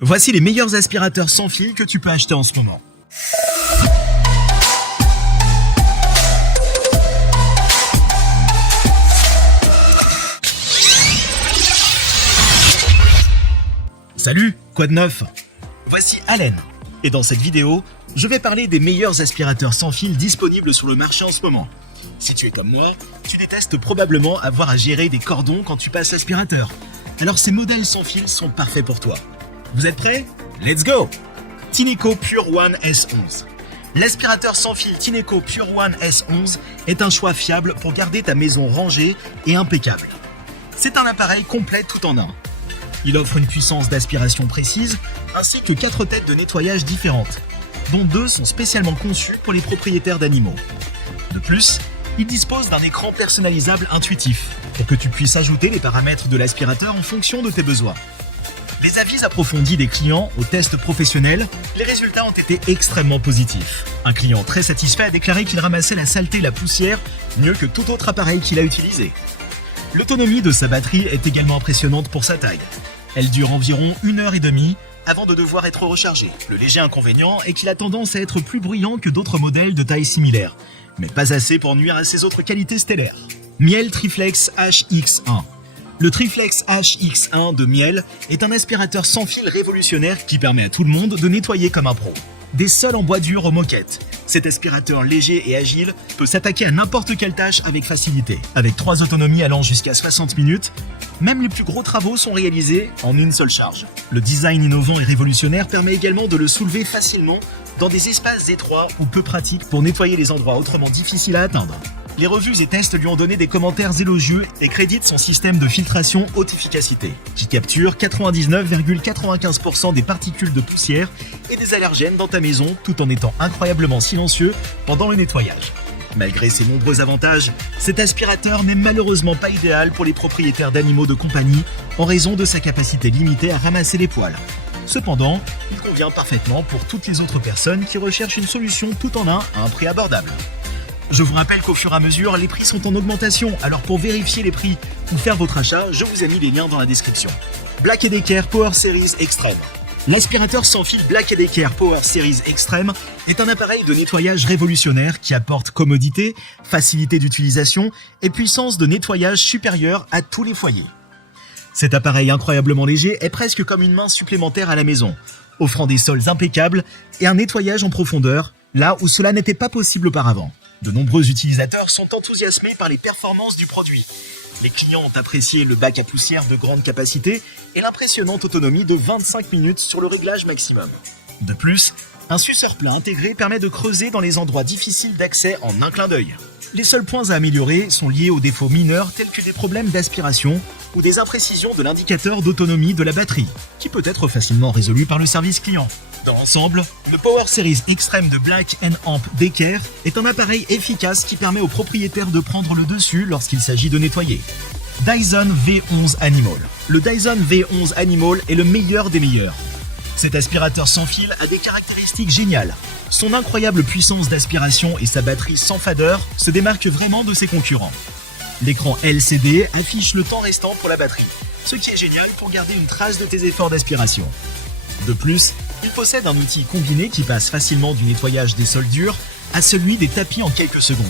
Voici les meilleurs aspirateurs sans fil que tu peux acheter en ce moment. Salut, quoi de neuf? Voici Allen. Et dans cette vidéo, je vais parler des meilleurs aspirateurs sans fil disponibles sur le marché en ce moment. Si tu es comme moi, tu détestes probablement avoir à gérer des cordons quand tu passes l'aspirateur. Alors ces modèles sans fil sont parfaits pour toi. Vous êtes prêts? Let's go! Tineco Pure One S11. L'aspirateur sans fil Tineco Pure One S11 est un choix fiable pour garder ta maison rangée et impeccable. C'est un appareil complet tout en un. Il offre une puissance d'aspiration précise ainsi que 4 têtes de nettoyage différentes, dont 2 sont spécialement conçues pour les propriétaires d'animaux. De plus, il dispose d'un écran personnalisable intuitif pour que tu puisses ajouter les paramètres de l'aspirateur en fonction de tes besoins. Les avis approfondis des clients aux tests professionnels, les résultats ont été extrêmement positifs. Un client très satisfait a déclaré qu'il ramassait la saleté et la poussière mieux que tout autre appareil qu'il a utilisé. L'autonomie de sa batterie est également impressionnante pour sa taille. Elle dure environ 1h30 avant de devoir être rechargée. Le léger inconvénient est qu'il a tendance à être plus bruyant que d'autres modèles de taille similaire, mais pas assez pour nuire à ses autres qualités stellaires. Miele Triflex HX1. Le Triflex HX1 de Miele est un aspirateur sans fil révolutionnaire qui permet à tout le monde de nettoyer comme un pro. Des sols en bois dur aux moquettes. Cet aspirateur léger et agile peut s'attaquer à n'importe quelle tâche avec facilité. Avec 3 autonomies allant jusqu'à 60 minutes, même les plus gros travaux sont réalisés en une seule charge. Le design innovant et révolutionnaire permet également de le soulever facilement dans des espaces étroits ou peu pratiques pour nettoyer les endroits autrement difficiles à atteindre. Les revues et tests lui ont donné des commentaires élogieux et créditent son système de filtration haute efficacité, qui capture 99,95% des particules de poussière et des allergènes dans ta maison tout en étant incroyablement silencieux pendant le nettoyage. Malgré ses nombreux avantages, cet aspirateur n'est malheureusement pas idéal pour les propriétaires d'animaux de compagnie en raison de sa capacité limitée à ramasser les poils. Cependant, il convient parfaitement pour toutes les autres personnes qui recherchent une solution tout en un à un prix abordable. Je vous rappelle qu'au fur et à mesure, les prix sont en augmentation, alors pour vérifier les prix ou faire votre achat, je vous ai mis les liens dans la description. Black & Decker Power Series Extreme. L'aspirateur sans fil Black & Decker Power Series Extreme est un appareil de nettoyage révolutionnaire qui apporte commodité, facilité d'utilisation et puissance de nettoyage supérieure à tous les foyers. Cet appareil incroyablement léger est presque comme une main supplémentaire à la maison, offrant des sols impeccables et un nettoyage en profondeur, là où cela n'était pas possible auparavant. De nombreux utilisateurs sont enthousiasmés par les performances du produit. Les clients ont apprécié le bac à poussière de grande capacité et l'impressionnante autonomie de 25 minutes sur le réglage maximum. De plus, un suceur plat intégré permet de creuser dans les endroits difficiles d'accès en un clin d'œil. Les seuls points à améliorer sont liés aux défauts mineurs tels que des problèmes d'aspiration ou des imprécisions de l'indicateur d'autonomie de la batterie, qui peut être facilement résolu par le service client. Dans l'ensemble, le Power Series Extreme de Black & Decker est un appareil efficace qui permet aux propriétaires de prendre le dessus lorsqu'il s'agit de nettoyer. Dyson V11 Animal. Le Dyson V11 Animal est le meilleur des meilleurs. Cet aspirateur sans fil a des caractéristiques géniales. Son incroyable puissance d'aspiration et sa batterie sans fadeur se démarquent vraiment de ses concurrents. L'écran LCD affiche le temps restant pour la batterie, ce qui est génial pour garder une trace de tes efforts d'aspiration. De plus, il possède un outil combiné qui passe facilement du nettoyage des sols durs à celui des tapis en quelques secondes.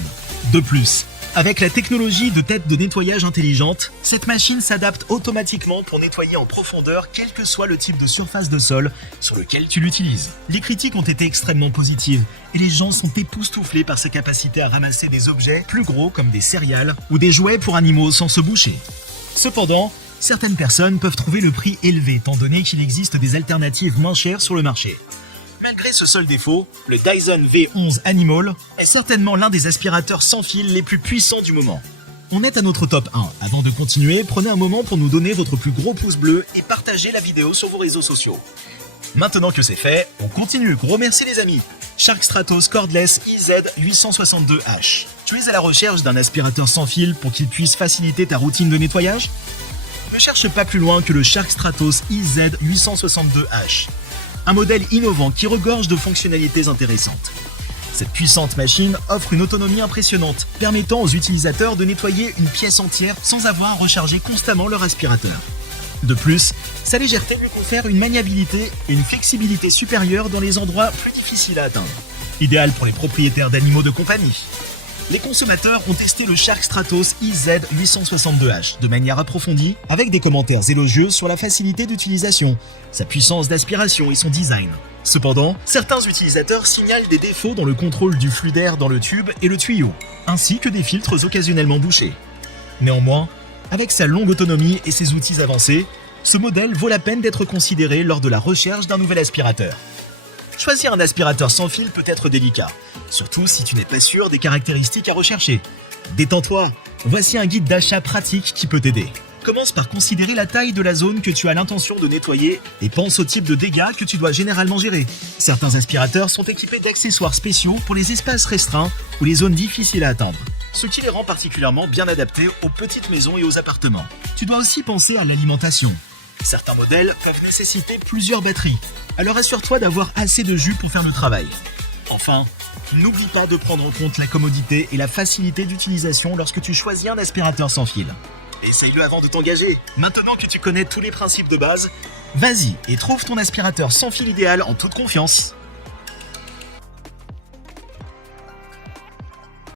De plus, avec la technologie de tête de nettoyage intelligente, cette machine s'adapte automatiquement pour nettoyer en profondeur quel que soit le type de surface de sol sur lequel tu l'utilises. Les critiques ont été extrêmement positives et les gens sont époustouflés par sa capacité à ramasser des objets plus gros comme des céréales ou des jouets pour animaux sans se boucher. Cependant, certaines personnes peuvent trouver le prix élevé étant donné qu'il existe des alternatives moins chères sur le marché. Malgré ce seul défaut, le Dyson V11 Animal est certainement l'un des aspirateurs sans fil les plus puissants du moment. On est à notre top 1. Avant de continuer, prenez un moment pour nous donner votre plus gros pouce bleu et partagez la vidéo sur vos réseaux sociaux. Maintenant que c'est fait, on continue. Gros merci les amis. Shark Stratos Cordless IZ862H. Tu es à la recherche d'un aspirateur sans fil pour qu'il puisse faciliter ta routine de nettoyage? Ne cherche pas plus loin que le Shark Stratos IZ862H. Un modèle innovant qui regorge de fonctionnalités intéressantes. Cette puissante machine offre une autonomie impressionnante, permettant aux utilisateurs de nettoyer une pièce entière sans avoir à recharger constamment leur aspirateur. De plus, sa légèreté lui confère une maniabilité et une flexibilité supérieure dans les endroits plus difficiles à atteindre. Idéal pour les propriétaires d'animaux de compagnie. Les consommateurs ont testé le Shark Stratos IZ862H de manière approfondie avec des commentaires élogieux sur la facilité d'utilisation, sa puissance d'aspiration et son design. Cependant, certains utilisateurs signalent des défauts dans le contrôle du flux d'air dans le tube et le tuyau, ainsi que des filtres occasionnellement bouchés. Néanmoins, avec sa longue autonomie et ses outils avancés, ce modèle vaut la peine d'être considéré lors de la recherche d'un nouvel aspirateur. Choisir un aspirateur sans fil peut être délicat, surtout si tu n'es pas sûr des caractéristiques à rechercher. Détends-toi, voici un guide d'achat pratique qui peut t'aider. Commence par considérer la taille de la zone que tu as l'intention de nettoyer et pense au type de dégâts que tu dois généralement gérer. Certains aspirateurs sont équipés d'accessoires spéciaux pour les espaces restreints ou les zones difficiles à atteindre, ce qui les rend particulièrement bien adaptés aux petites maisons et aux appartements. Tu dois aussi penser à l'alimentation. Certains modèles peuvent nécessiter plusieurs batteries, alors assure-toi d'avoir assez de jus pour faire le travail. Enfin, n'oublie pas de prendre en compte la commodité et la facilité d'utilisation lorsque tu choisis un aspirateur sans fil. Essaye-le avant de t'engager. Maintenant que tu connais tous les principes de base, vas-y et trouve ton aspirateur sans fil idéal en toute confiance.